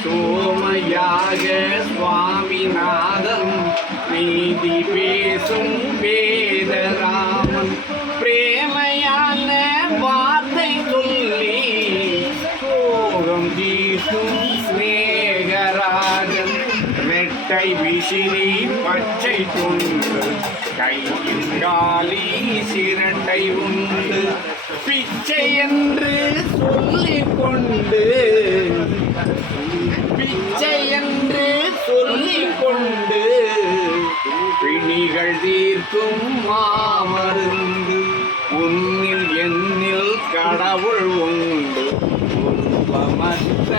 சோமையாக சுவாமிநாதன் நீதி பேசும் வேதராமன் பிரேமையான வார்த்தை சொல்லி சோகம் தீர்க்கும் ஸ்நேகராஜன் ரெட்டை விசிறி பச்சை துண்டு கையில் காலி சிரட்டை உண்டு பிச்சை என்று சொல்லிக் கொண்டு பிச்சை என்று சொல்லிக் கொண்டு பிணிகள் தீர்க்கும் மாமருந்து உன்னில் என்னில் கடவுள் உண்டு துன்பமற்ற